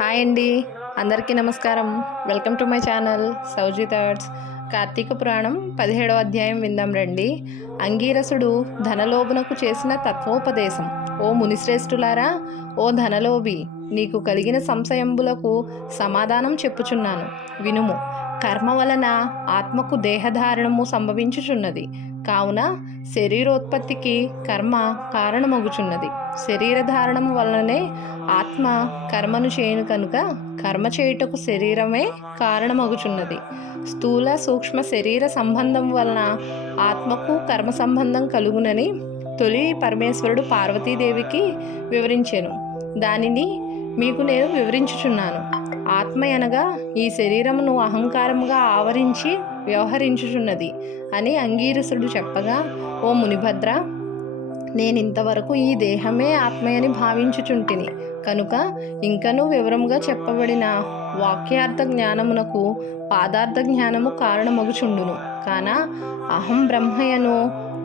Hi అండి, అందరికీ నమస్కారం. Welcome to my channel Sowji thoughts. Karthika Puranam 17వ అధ్యాయం విందాం రండి. అంగీరసుడు ధనలోభునకు చేసిన తత్వోపదేశం. ఓ మునిశ్రేష్ఠులారా, ఓ ధనలోభి, నీకు కలిగిన సంశయంబులకు సమాధానం చెప్పుచున్నాను, వినుము. కర్మ వలన ఆత్మకు దేహధారణము సంభవించుచున్నది. కావున శరీరోత్పత్తికి కర్మ కారణమగుచున్నది. శరీరధారణము వలననే ఆత్మ కర్మను చేయును కనుక కర్మ చేయుటకు శరీరమే కారణమగుచున్నది. స్థూల సూక్ష్మ శరీర సంబంధం వలన ఆత్మకు కర్మ సంబంధం కలుగునని తొలి పరమేశ్వరుడు పార్వతీదేవికి వివరించెను. దానిని మీకు నేను వివరించుచున్నాను. ఆత్మ అనగా ఈ శరీరమును అహంకారముగా ఆవరించి వ్యవహరించుచున్నది అని అంగీరసుడు చెప్పగా, ఓ మునిభద్ర, నేనింతవరకు ఈ దేహమే ఆత్మయని భావించుచుంటిని కనుక ఇంకనూ వివరముగా చెప్పబడిన వాక్యార్థ జ్ఞానమునకు పాదార్థ జ్ఞానము కారణమగుచుండును. కాన అహం బ్రహ్మయను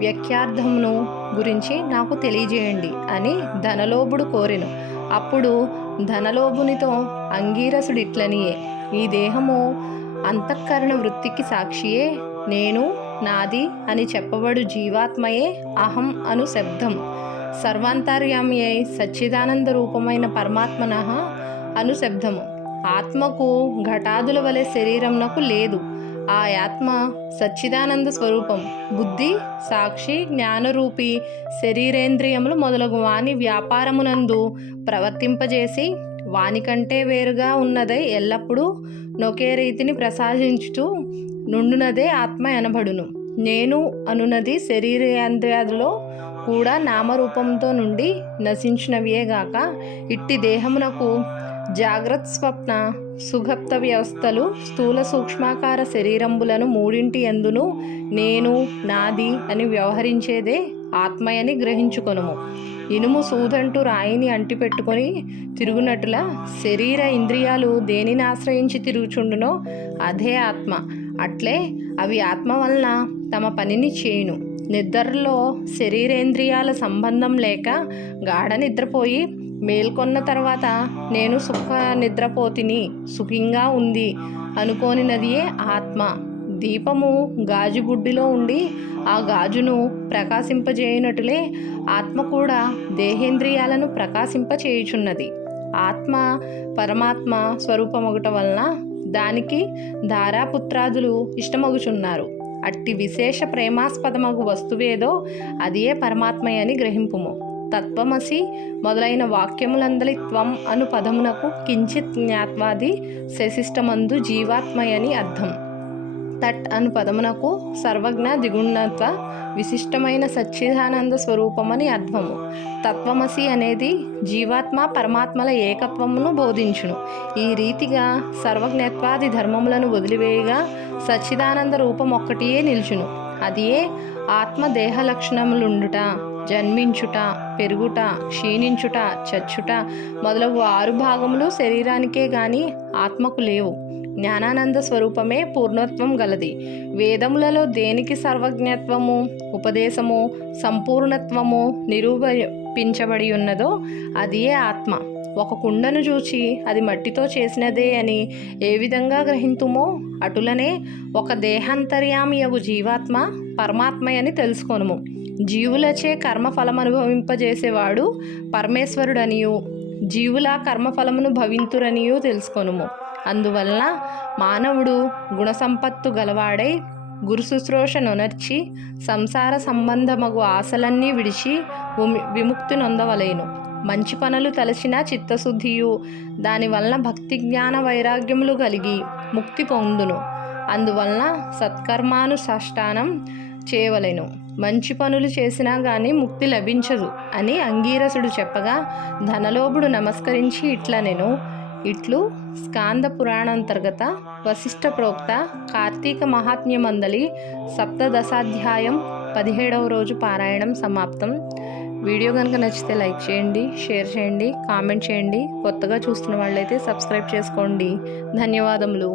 వ్యాఖ్యార్థమును గురించి నాకు తెలియజేయండి అని ధనలోభుడు కోరెను. అప్పుడు ధనలోభునితో అంగీరసుడిట్లనియే, ఈ దేహము అంతఃకరణ వృత్తికి సాక్షియే. నేను, నాది అని చెప్పబడు జీవాత్మయే అహం అను శబ్దం. సర్వాంతర్యామి అయి సచ్చిదానంద రూపమైన పరమాత్మనః అను శబ్దము. ఆత్మకు ఘటాదుల వలె శరీరంనకు లేదు. ఆ ఆత్మ సచ్చిదానంద స్వరూపం. బుద్ధి, సాక్షి, జ్ఞానరూపి శరీరేంద్రియములు మొదలగు వాని వ్యాపారమునందు ప్రవర్తింపజేసి వానికంటే వేరుగా ఉన్నదై ఎల్లప్పుడూ నొకే రీతిని ప్రసాదించుతూ నుండునదే ఆత్మ అనబడును. నేను అనున్నది శరీరేంద్రియాదులో కూడా నామరూపంతో నుండి నశించినవియేగాక ఇట్టి దేహమునకు జాగ్రత్త, స్వప్న, సుషుప్త వ్యవస్థలు స్థూల సూక్ష్మాకార శరీరంబులను మూడింటి యందును నేను, నాది అని వ్యవహరించేదే ఆత్మయని గ్రహించుకొనుము. ఇనుము సూదంటూ రాయిని అంటిపెట్టుకొని తిరుగునట్ల శరీర ఇంద్రియాలు దేనిని ఆశ్రయించి తిరుగుచుండునో అదే ఆత్మ. అట్లే అవి ఆత్మ వలన తమ పనిని చేయును. నిద్రలో శరీరేంద్రియాల సంబంధం లేక గాఢ నిద్రపోయి మేల్కొన్న తర్వాత నేను సుఖ నిద్రపోతిని, సుఖంగా ఉంది అనుకోనినదియే ఆత్మ. దీపము గాజు బుడ్డిలో ఉండి ఆ గాజును ప్రకాశింపజేయునట్లే ఆత్మ కూడా దేహేంద్రియాలను ప్రకాశింపచేయుచున్నది. ఆత్మ పరమాత్మ స్వరూపమగుట వలన దానికి ధారాపుత్రాదులు ఇష్టమగుచున్నారు. అట్టి విశేష ప్రేమాస్పదమగు వస్తువేదో అదియే పరమాత్మయని గ్రహింపుము. తత్వమసి మొదలైన వాక్యములందలి త్వం అను పదమునకు కించిత్ జ్ఞాత్వాది శశిష్టమందు జీవాత్మయని అర్థం. తట్ అను పదమునకు సర్వజ్ఞ దిగుణత్వ విశిష్టమైన సచ్చిదానంద స్వరూపమని అర్థము. తత్వమసి అనేది జీవాత్మ పరమాత్మల ఏకత్వమును బోధించును. ఈ రీతిగా సర్వజ్ఞత్వాది ధర్మములను వదిలివేయగా సచ్చిదానంద రూపం ఒక్కటియే నిల్చును. అదియే ఆత్మ దేహ లక్షణములుండుట, జన్మించుట, పెరుగుట, క్షీణించుట, చచ్చుట మొదలగు 6 భాగములు శరీరానికే గాని ఆత్మకు లేవు. జ్ఞానానంద స్వరూపమే పూర్ణత్వం గలది. వేదములలో దేనికి సర్వజ్ఞత్వము, ఉపదేశము, సంపూర్ణత్వము నిరూపించబడి ఉన్నదో అదియే ఆత్మ. ఒక కుండను చూచి అది మట్టితో చేసినదే అని ఏ విధంగా గ్రహింతుమో అటులనే ఒక దేహాంతర్యామియగు జీవాత్మ పరమాత్మయని తెలుసుకొనుము. జీవులచే కర్మఫలం అనుభవింపజేసేవాడు పరమేశ్వరుడనియు జీవుల కర్మఫలమును భవింతురనియు తెలుసుకొనుము. అందువలన మానవుడు గుణసంపత్తు గలవాడై గురు శుశ్రూష నొనర్చి సంసార సంబంధమగు ఆశలన్నీ విడిచి విముక్తి నొందవలేను. మంచి పనులు తలచిన చిత్తశుద్ధియు దానివలన భక్తి జ్ఞాన వైరాగ్యములు కలిగి ముక్తి పొందును. అందువలన సత్కర్మానుష్ఠానం చేయవలెను. మంచి పనులు చేసినా గాని ముక్తి లభించదు అని అంగీరసుడు చెప్పగా ధనలోభుడు నమస్కరించి ఇట్లనెను. ఇట్లు స్కాంద పురాణాంతర్గత వశిష్ఠ ప్రోక్త కార్తీక మహాత్మ్యమందలి సప్తదశాధ్యాయం 17వ రోజు పారాయణం సమాప్తం. వీడియో కనుక నచ్చితే లైక్ చేయండి, షేర్ చేయండి, కామెంట్ చేయండి. కొత్తగా చూస్తున్న వాళ్ళైతే సబ్స్క్రైబ్ చేసుకోండి. ధన్యవాదములు.